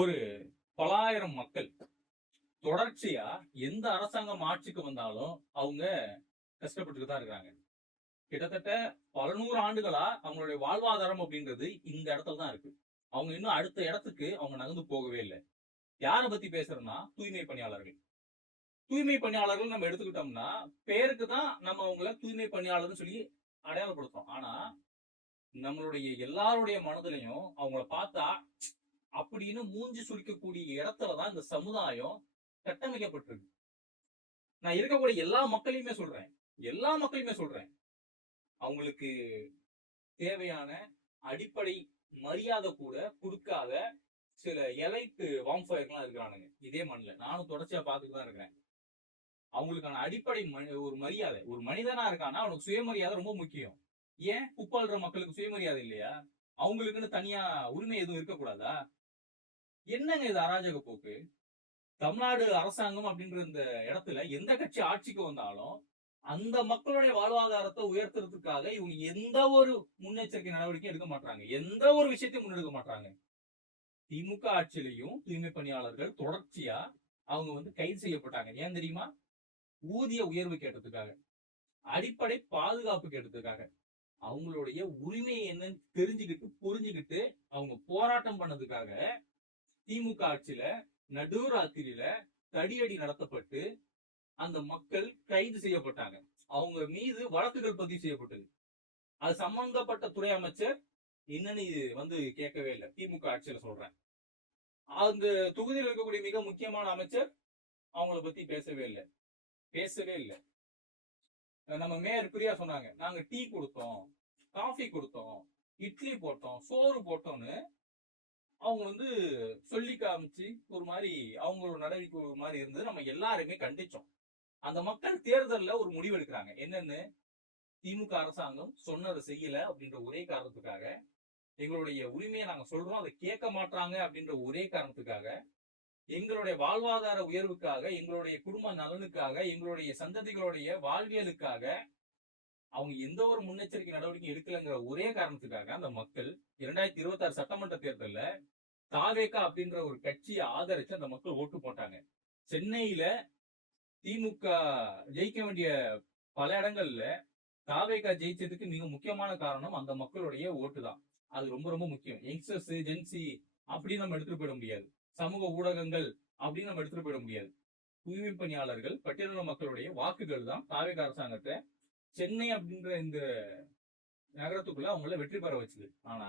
ஒரு பலாயிரம் மக்கள் தொடர்ச்சியா எந்த அரசாங்கம் ஆட்சிக்கு வந்தாலும் அவங்க கஷ்டப்பட்டுட்டு தான் இருக்காங்க. கிட்டத்தட்ட பல நூறு ஆண்டுகளா அவங்களுடைய வாழ்வாதாரம் அப்படின்றது இந்த இடத்துல தான் இருக்கு. அவங்க இன்னும் அடுத்த இடத்துக்கு அவங்க நகர்ந்து போகவே இல்லை. யாரை பத்தி பேசுறோம்னா தூய்மை பணியாளர்கள். தூய்மை பணியாளர்கள் நம்ம எடுத்துக்கிட்டோம்னா பேருக்கு தான் நம்ம அவங்கள தூய்மை பணியாளர்னு சொல்லி அடையாளப்படுத்துறோம். ஆனா நம்மளுடைய எல்லாருடைய மனதிலையும் அவங்கள பார்த்தா அப்படின்னு மூஞ்சி சுளிக்கக்கூடிய இடத்துலதான் இந்த சமுதாயம் கட்டமைக்கப்பட்டிருக்கு. நான் இருக்கக்கூடிய எல்லா மக்களையுமே சொல்றேன். எல்லா மக்களையுமே சொல்றேன். அவங்களுக்கு தேவையான அடிப்படை மரியாதை கூட கொடுக்காத சில எலைட்டு வாம்பயர்லாம் இருக்கிறானுங்க இதே மண்ணில். நானும் தொடர்ச்சியா பார்த்துட்டு தான் இருக்கிறேன். அவங்களுக்கான அடிப்படை ஒரு மரியாதை, ஒரு மனிதனா இருக்கானா அவனுக்கு சுயமரியாதை ரொம்ப முக்கியம். ஏன் குப்பாளுற மக்களுக்கு சுயமரியாதை இல்லையா? அவங்களுக்குன்னு தனியா உரிமை எதுவும் இருக்கக்கூடாதா? என்னங்க இது அராஜக போக்கு? தமிழ்நாடு அரசாங்கம் அப்படின்ற இந்த இடத்துல எந்த கட்சி ஆட்சிக்கு வந்தாலும் அந்த மக்களுடைய வாழ்வாதாரத்தை உயர்த்துறதுக்காக இவங்க எந்த ஒரு முன்னெச்சரிக்கை நடவடிக்கையும் எடுக்க மாட்டாங்க. எந்த ஒரு விஷயத்தையும் முன்னெடுக்க மாட்டாங்க. திமுக ஆட்சியிலையும் தூய்மை பணியாளர்கள் தொடர்ச்சியா அவங்க கைது செய்யப்பட்டாங்க. ஏன் தெரியுமா? ஊதிய உயர்வு கேட்டதுக்காக, அடிப்படை பாதுகாப்பு கேட்டதுக்காக, அவங்களுடைய உரிமை என்னன்னு தெரிஞ்சுக்கிட்டு புரிஞ்சுக்கிட்டு அவங்க போராட்டம் பண்ணதுக்காக திமுக ஆட்சியில நடுராத்திரியில தடியடி நடத்தப்பட்டு அந்த மக்கள் கைது செய்யப்பட்டாங்க. அவங்க மீது வழக்குகள் பதிவு செய்யப்பட்டது. அது சம்பந்தப்பட்ட துறை அமைச்சர் என்னன்னு கேட்கவே இல்லை. திமுக ஆட்சியில சொல்றேன். அந்த தொகுதியில் இருக்கக்கூடிய மிக முக்கியமான அமைச்சர் அவங்கள பத்தி பேசவே இல்லை. பேசவே இல்லை. நம்ம மேயர் பிரியா சொன்னாங்க, நாங்க டீ கொடுத்தோம், காஃபி கொடுத்தோம், இட்லி போட்டோம், சோறு போட்டோம்னு அவங்க சொல்லி காமிச்சு ஒரு மாதிரி அவங்களோட நடவடிக்கை ஒரு மாதிரி இருந்தது. நம்ம எல்லாருமே கண்டிச்சோம். அந்த மக்கள் தேர்தல்ல ஒரு முடிவு எடுக்கிறாங்க. என்னன்னு? திமுக அரசாங்கம் சொன்னதை செய்யல அப்படின்ற ஒரே காரணத்துக்காக, எங்களுடைய உரிமையை நாங்க சொல்றோம், அதை கேட்க மாட்டாங்க அப்படின்ற ஒரே காரணத்துக்காக, எங்களுடைய வாழ்வாதார உயர்வுக்காக, எங்களுடைய குடும்ப நலனுக்காக, எங்களுடைய சந்ததிகளுடைய வாழ்வியலுக்காக அவங்க எந்த ஒரு முன்னெச்சரிக்கை நடவடிக்கை எடுக்கலங்கிற ஒரே காரணத்துக்காக அந்த மக்கள் 2026 சட்டமன்ற தேர்தல்ல தாவேகா அப்படின்ற ஒரு கட்சியை ஆதரிச்சு அந்த மக்கள் ஓட்டு போட்டாங்க. சென்னையில திமுக ஜெயிக்க வேண்டிய பல இடங்கள்ல தாவேகா ஜெயிச்சதுக்கு மிக முக்கியமான காரணம் அந்த மக்களுடைய ஓட்டு தான். அது ரொம்ப ரொம்ப முக்கியம். யங்ஸ்டர்ஸ், ஜென்சி அப்படின்னு நம்ம எடுத்துட்டு போயிட முடியாது. சமூக ஊடகங்கள் அப்படின்னு நம்ம எடுத்துட்டு போயிட முடியாது. தூய்மை பணியாளர்கள், பட்டியலின மக்களுடைய வாக்குகள் தான் தாவேகா அரசாங்கத்தை சென்னை அப்படின்ற இந்த நகரத்துக்குள்ள அவங்கள வெற்றி பெற வச்சுது. ஆனா